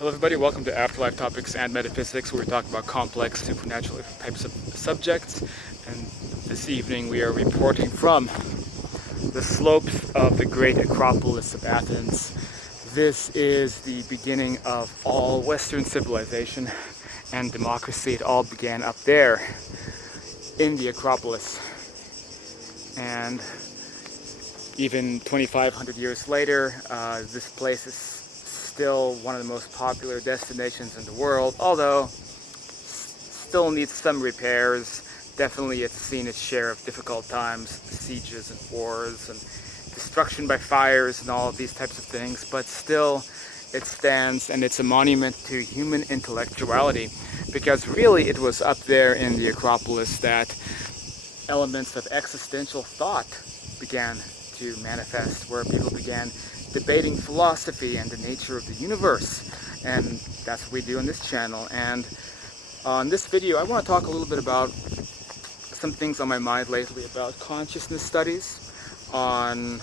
Hello everybody, welcome to Afterlife Topics and Metaphysics, where we talk about complex supernatural types of subjects. And this evening we are reporting from the slopes of the great Acropolis of Athens. This is the beginning of all Western civilization and democracy. It all began up there in the Acropolis. And even 2,500 years later, this place is still one of the most popular destinations in the world, although still needs some repairs. Definitely it's seen its share of difficult times, sieges and wars and destruction by fires and all of these types of things, but still it stands and it's a monument to human intellectuality, because really it was up there in the Acropolis that elements of existential thought began to manifest, where people began debating philosophy and the nature of the universe. And that's what we do on this channel. And on this video I want to talk a little bit about some things on my mind lately about consciousness studies, on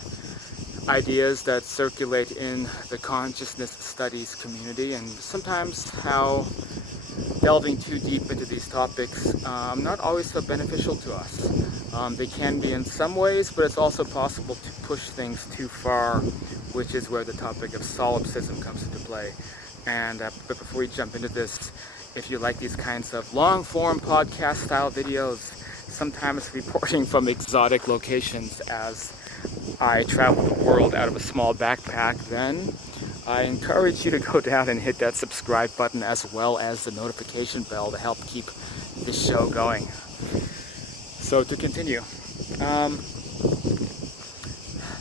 ideas that circulate in the consciousness studies community, and sometimes how delving too deep into these topics not always so beneficial to us. They can be in some ways, but it's also possible to push things too far, which is where the topic of solipsism comes into play. And but before we jump into this, if you like these kinds of long-form podcast-style videos, sometimes reporting from exotic locations as I travel the world out of a small backpack, then I encourage you to go down and hit that subscribe button as well as the notification bell to help keep this show going. So to continue,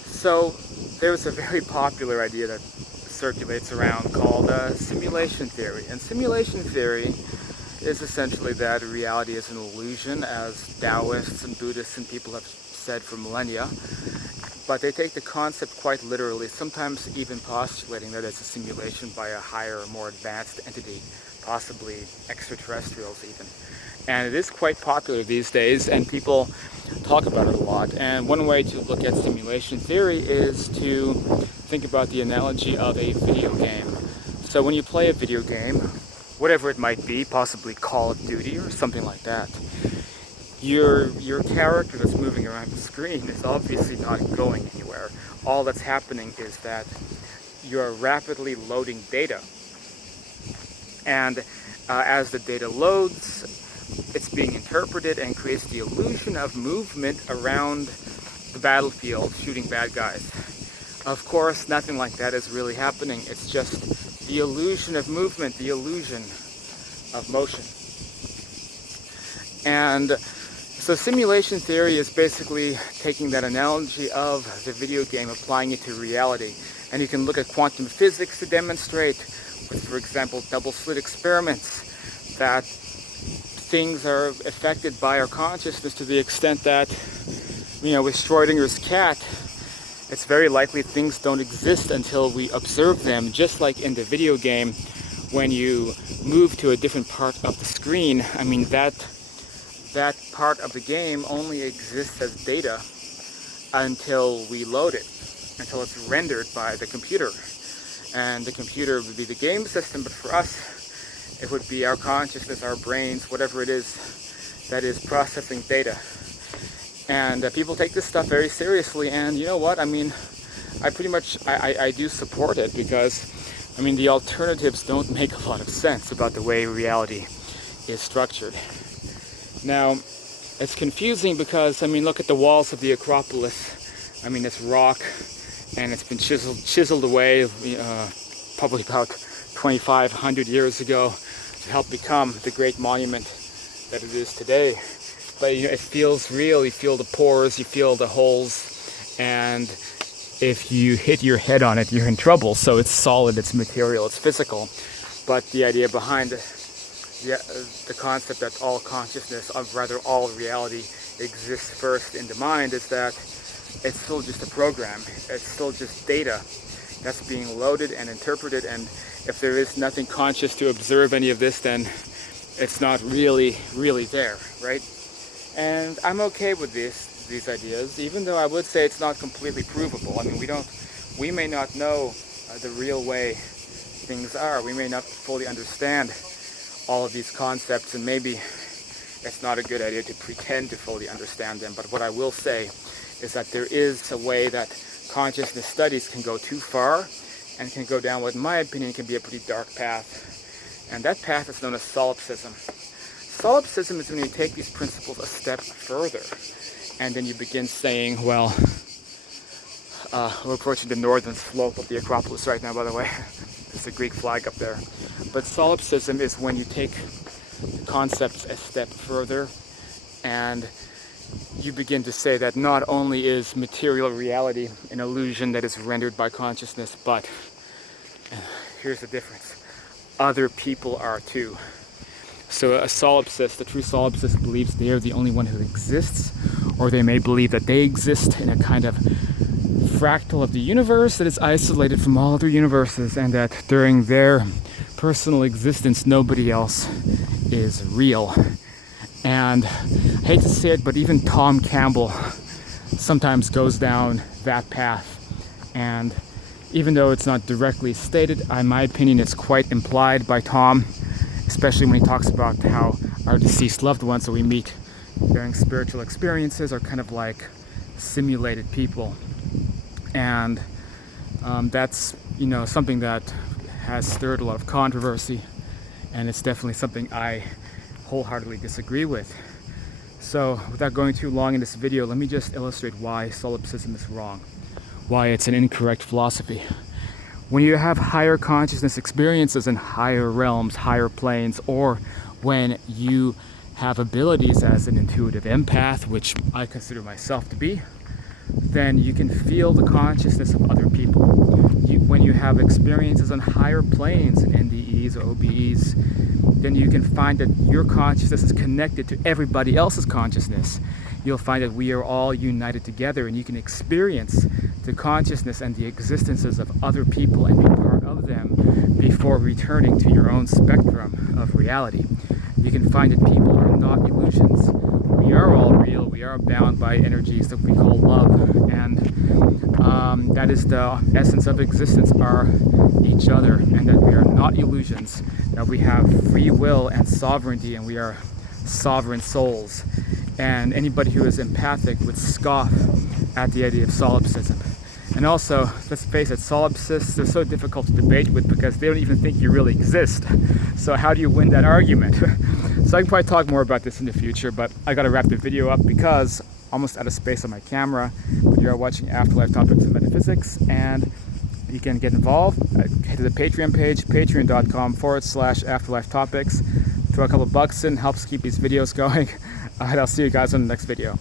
so there's a very popular idea that circulates around called simulation theory. And simulation theory is essentially that reality is an illusion, as Taoists and Buddhists and people have said for millennia. But they take the concept quite literally, sometimes even postulating that it's a simulation by a higher, more advanced entity, possibly extraterrestrials even. And it is quite popular these days, and people talk about it a lot. And one way to look at simulation theory is to think about the analogy of a video game. So when you play a video game, whatever it might be, possibly Call of Duty or something like that, your character that's moving around the screen is obviously not going anywhere. All that's happening is that you're rapidly loading data. And as the data loads, it's being interpreted and creates the illusion of movement around the battlefield, shooting bad guys. Of course, nothing like that is really happening. It's just the illusion of movement, the illusion of motion. And so simulation theory is basically taking that analogy of the video game, applying it to reality. And you can look at quantum physics to demonstrate, with, for example, double-slit experiments, that things are affected by our consciousness to the extent that, with Schrodinger's cat, it's very likely things don't exist until we observe them. Just like in the video game, when you move to a different part of the screen, that part of the game only exists as data until we load it, until it's rendered by the computer. And the computer would be the game system, but for us, it would be our consciousness, our brains, whatever it is that is processing data. And people take this stuff very seriously, and you know what? I do support it, because the alternatives don't make a lot of sense about the way reality is structured. Now, it's confusing because, look at the walls of the Acropolis. It's rock, and it's been chiseled away probably about 2,500 years ago to help become the great monument that it is today. But it feels real. You feel the pores, you feel the holes, and if you hit your head on it, you're in trouble. So it's solid, it's material, it's physical. But the idea behind the concept that all consciousness, or rather all reality, exists first in the mind is that it's still just a program. It's still just data that's being loaded and interpreted, and if there is nothing conscious to observe any of this, then it's not really there, right? And I'm okay with these ideas, even though I would say it's not completely provable. We may not know the real way things are. We may not fully understand all of these concepts, and maybe it's not a good idea to pretend to fully understand them. But what I will say is that there is a way that consciousness studies can go too far and can go down what, in my opinion, can be a pretty dark path. And that path is known as solipsism. Solipsism is when you take these principles a step further, and then you begin saying, well, we're approaching the northern slope of the Acropolis right now, by the way. There's a Greek flag up there. But solipsism is when you take the concepts a step further, and you begin to say that not only is material reality an illusion that is rendered by consciousness, but here's the difference: other people are too. So a solipsist, a true solipsist, believes they are the only one who exists, or they may believe that they exist in a kind of fractal of the universe that is isolated from all other universes, and that during their personal existence nobody else is real. And I hate to say it, but even Tom Campbell sometimes goes down that path. And even though it's not directly stated, in my opinion, it's quite implied by Tom, especially when he talks about how our deceased loved ones that we meet during spiritual experiences are kind of like simulated people. And that's, something that has stirred a lot of controversy, and it's definitely something I wholeheartedly disagree with. So without going too long in this video, let me just illustrate why solipsism is wrong, why it's an incorrect philosophy. When you have higher consciousness experiences in higher realms, higher planes, or when you have abilities as an intuitive empath, which I consider myself to be, then you can feel the consciousness of other people. When you have experiences on higher planes, NDEs or OBEs, then you can find that your consciousness is connected to everybody else's consciousness. You'll find that we are all united together, and you can experience the consciousness and the existences of other people and be part of them before returning to your own spectrum of reality. You can find that people are not illusions. We are all real. We are bound by energies that we call love, and that is the essence of existence, are each other, and that we are not illusions, that we have free will and sovereignty, and we are sovereign souls. And anybody who is empathic would scoff at the idea of solipsism. And also, let's face it, solipsists are so difficult to debate with because they don't even think you really exist. So how do you win that argument? So I can probably talk more about this in the future, but I gotta wrap the video up because I'm almost out of space on my camera. But you are watching Afterlife Topics and Metaphysics, and you can get involved. Head to the Patreon page, patreon.com/Afterlife Topics. Throw a couple bucks in, helps keep these videos going. And I'll see you guys on the next video.